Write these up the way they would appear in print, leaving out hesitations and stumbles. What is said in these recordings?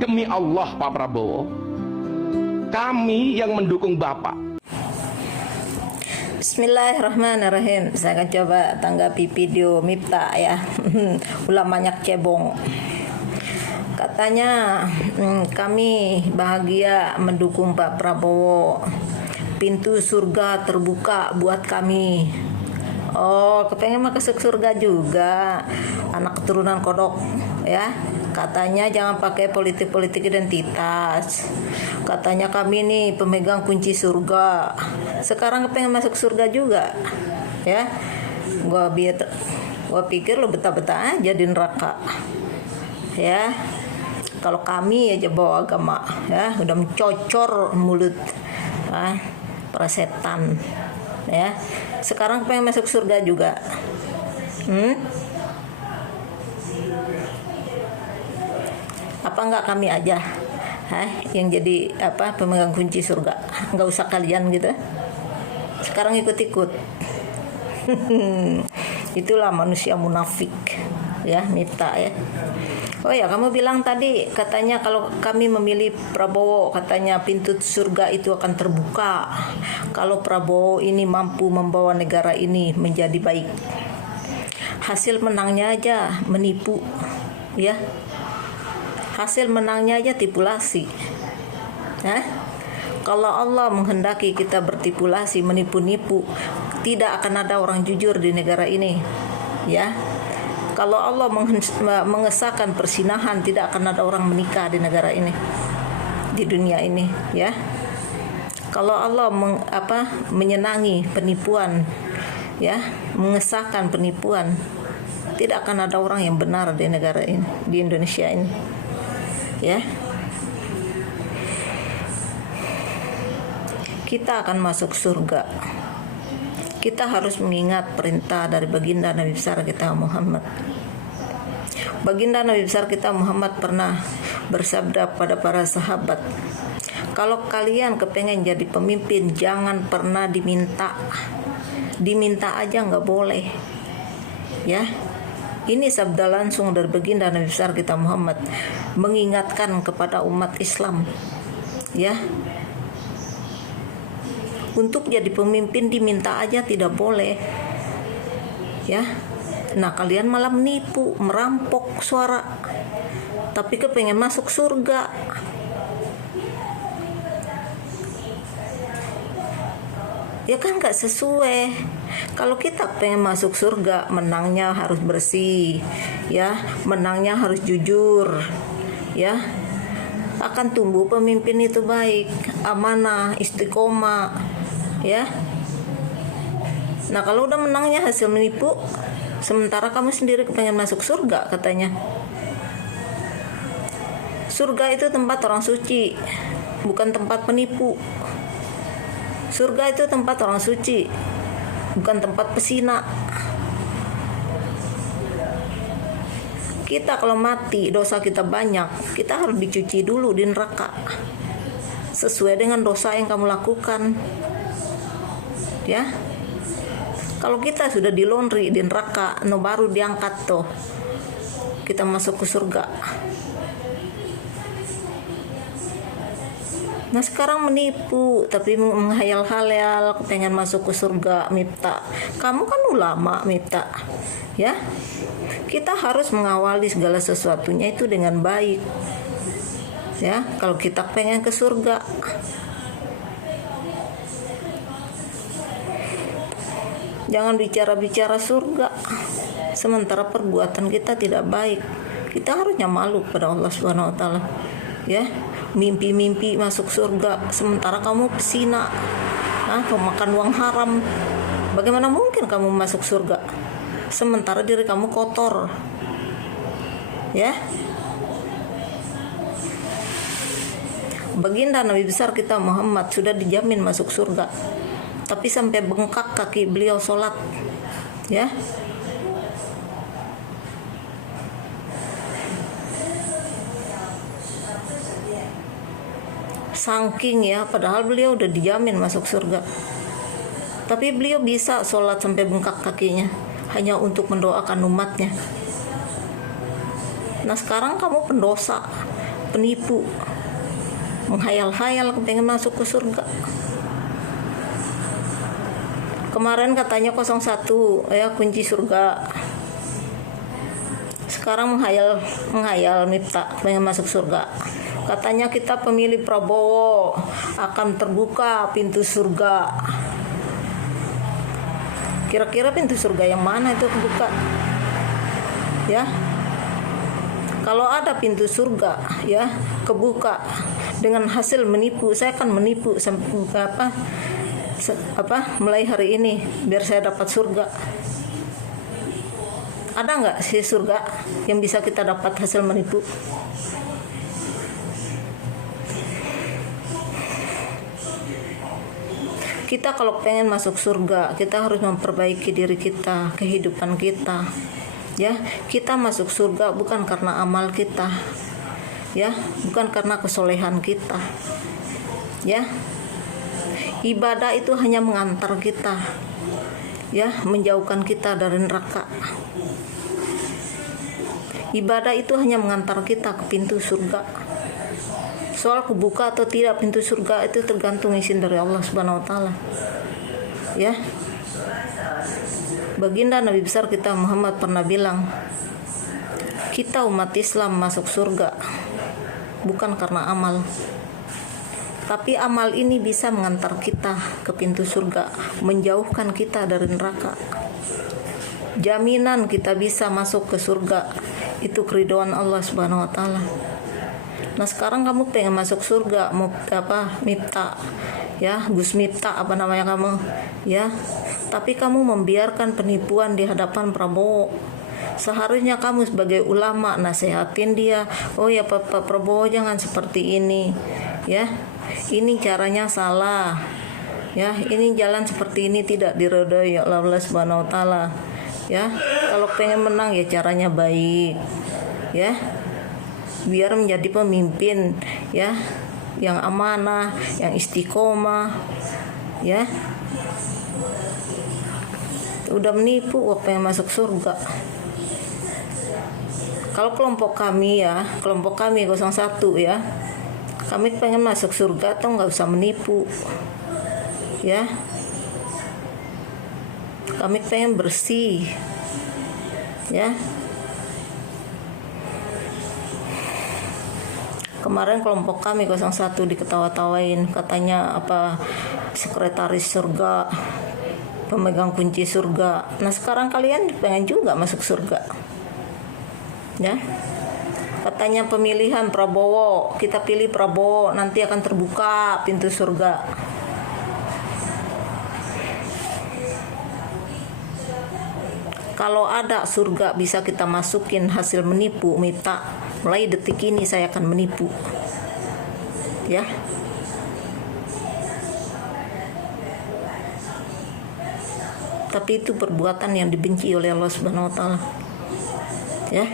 Demi Allah Pak Prabowo, kami yang mendukung Bapak. Bismillahirrahmanirrahim. Saya akan coba tanggapi video Miftah ya. Ulah banyak cebong. Katanya kami bahagia mendukung Pak Prabowo. Pintu surga terbuka buat kami. Oh, kepengen masuk surga juga. Anak keturunan kodok ya. Katanya jangan pakai politik identitas. Katanya kami nih pemegang kunci surga. Sekarang kepengen masuk surga juga ya. Gua pikir lo betah-betah aja di neraka ya. Kalau kami aja bawa agama ya, udah mencocor mulut para setan ya. Sekarang pengen masuk surga juga. Apa enggak kami aja yang jadi pemegang kunci surga? Enggak usah kalian gitu. Sekarang ikut-ikut. Itulah manusia munafik ya, Miftah ya. Oh ya, kamu bilang tadi katanya kalau kami memilih Prabowo, katanya pintu surga itu akan terbuka kalau Prabowo ini mampu membawa negara ini menjadi baik. Hasil menangnya aja menipu ya. Hasil menangnya aja tipulasi. Kalau Allah menghendaki kita bertipulasi, menipu-nipu, tidak akan ada orang jujur di negara ini ya. Kalau Allah mengesahkan persinahan, tidak akan ada orang menikah di negara ini, di dunia ini ya. Kalau Allah menyenangi penipuan ya, mengesahkan penipuan, tidak akan ada orang yang benar di negara ini, di Indonesia ini ya. Kita akan masuk surga. Kita harus mengingat perintah dari baginda Nabi besar kita Muhammad. Baginda Nabi besar kita Muhammad pernah bersabda pada para sahabat, kalau kalian kepengen jadi pemimpin, jangan pernah diminta. Diminta aja nggak boleh ya. Ini sabda langsung dari baginda Nabi besar kita Muhammad, mengingatkan kepada umat Islam ya. Untuk jadi pemimpin diminta aja tidak boleh ya. Nah, kalian malah menipu, merampok suara, tapi kepengen masuk surga. Ya kan gak sesuai. Kalau kita pengen masuk surga, menangnya harus bersih ya, menangnya harus jujur ya. Akan tumbuh pemimpin itu baik, amanah, istiqomah ya. Nah, kalau udah menangnya hasil menipu, sementara kamu sendiri kepengen masuk surga katanya. Surga itu tempat orang suci, bukan tempat penipu. Surga itu tempat orang suci, bukan tempat pesina. Kita kalau mati, dosa kita banyak, kita harus dicuci dulu di neraka sesuai dengan dosa yang kamu lakukan ya. Kalau kita sudah di laundry di neraka, baru diangkat tuh kita masuk ke surga. Nah, sekarang menipu tapi menghayal-hayal pengen masuk ke surga. Miftah, kamu kan ulama Miftah ya. Kita harus mengawali segala sesuatunya itu dengan baik ya, kalau kita pengen ke surga. Jangan bicara-bicara surga sementara perbuatan kita tidak baik. Kita harusnya malu pada Allah Subhanahu wa taala ya. Mimpi-mimpi masuk surga sementara kamu pesina, pemakan uang haram. Bagaimana mungkin kamu masuk surga sementara diri kamu kotor ya. Baginda Nabi besar kita Muhammad sudah dijamin masuk surga, tapi sampai bengkak kaki beliau sholat ya. Saking ya, padahal beliau udah dijamin masuk surga, tapi beliau bisa sholat sampai bengkak kakinya hanya untuk mendoakan umatnya. Nah, sekarang kamu pendosa penipu, menghayal-hayal pengen masuk ke surga. Kemarin katanya 01 ya kunci surga. Sekarang menghayal Miftah pengen masuk surga. Katanya kita pemilih Prabowo akan terbuka pintu surga. Kira-kira pintu surga yang mana itu kebuka? Ya. Kalau ada pintu surga ya kebuka dengan hasil menipu, saya akan menipu sampai mulai hari ini biar saya dapat surga. Ada nggak sih surga yang bisa kita dapat hasil menipu? Kita kalau pengen masuk surga, kita harus memperbaiki diri kita, kehidupan kita. Ya, kita masuk surga bukan karena amal kita. Ya, bukan karena kesolehan kita. Ya. Ibadah itu hanya mengantar kita. Ya, menjauhkan kita dari neraka. Ibadah itu hanya mengantar kita ke pintu surga. Soal kebuka atau tidak pintu surga itu tergantung izin dari Allah Subhanahu wa taala. Ya. Baginda Nabi besar kita Muhammad pernah bilang, kita umat Islam masuk surga bukan karena amal. Tapi amal ini bisa mengantar kita ke pintu surga, menjauhkan kita dari neraka. Jaminan kita bisa masuk ke surga itu keridhaan Allah Subhanahu wa taala. Nah, sekarang kamu pengen masuk surga, mau Miftah, ya, Gus Miftah apa namanya kamu, ya. Tapi kamu membiarkan penipuan di hadapan Prabowo. Seharusnya kamu sebagai ulama nasihatin dia, oh ya Pak Prabowo jangan seperti ini, ya. Ini caranya salah. Ya, ini jalan seperti ini tidak diridhoi oleh Allah Subhanahu wa taala. Ya, kalau pengen menang ya caranya baik. Ya. Biar menjadi pemimpin ya yang amanah, yang istiqomah. Ya. Udah menipu waktu yang masuk surga. Kalau kelompok kami 01 ya, kami pengen masuk surga atau nggak usah menipu, ya. Kami pengen bersih, ya. Kemarin kelompok kami 01 diketawa-tawain, katanya sekretaris surga, pemegang kunci surga. Nah sekarang kalian pengen juga masuk surga, ya. Katanya pemilihan Prabowo, kita pilih Prabowo, nanti akan terbuka pintu surga. Kalau ada surga bisa kita masukin hasil menipu, Miftah, mulai detik ini saya akan menipu. Ya. Tapi itu perbuatan yang dibenci oleh Allah Subhanahu wa taala. Ya.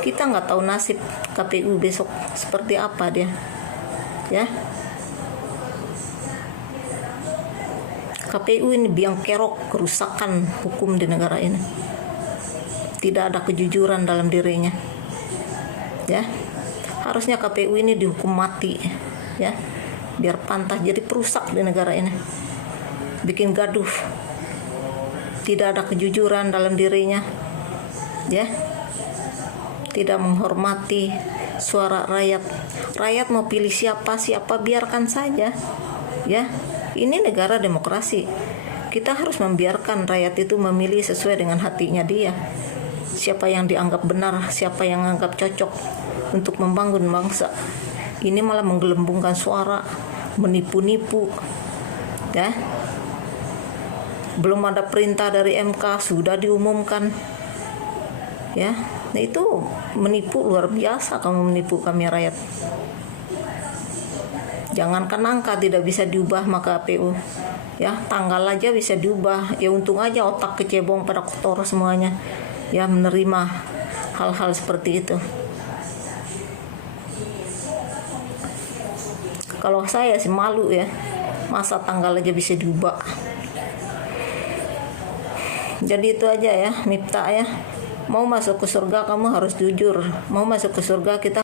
Kita nggak tahu nasib KPU besok seperti apa dia, ya. KPU ini biang kerok kerusakan hukum di negara ini. Tidak ada kejujuran dalam dirinya, ya. Harusnya KPU ini dihukum mati, ya, biar pantas jadi perusak di negara ini, bikin gaduh. Tidak ada kejujuran dalam dirinya, ya. Tidak menghormati suara rakyat. Rakyat mau pilih siapa biarkan saja, ya. Ini negara demokrasi. Kita harus membiarkan rakyat itu memilih sesuai dengan hatinya dia. Siapa yang dianggap benar, siapa yang anggap cocok untuk membangun bangsa. Ini malah menggelembungkan suara, menipu-nipu, ya. Belum ada perintah dari MK sudah diumumkan, ya. Nah itu menipu luar biasa, kamu menipu kami rakyat. Jangankan angka tidak bisa diubah maka KPU, ya, tanggal aja bisa diubah. Ya untung aja otak kecebong pada kotor semuanya, ya, menerima hal-hal seperti itu. Kalau saya sih malu, ya, masa tanggal aja bisa diubah. Jadi itu aja ya Miftah, ya. Mau masuk ke surga kamu harus jujur. Mau masuk ke surga kita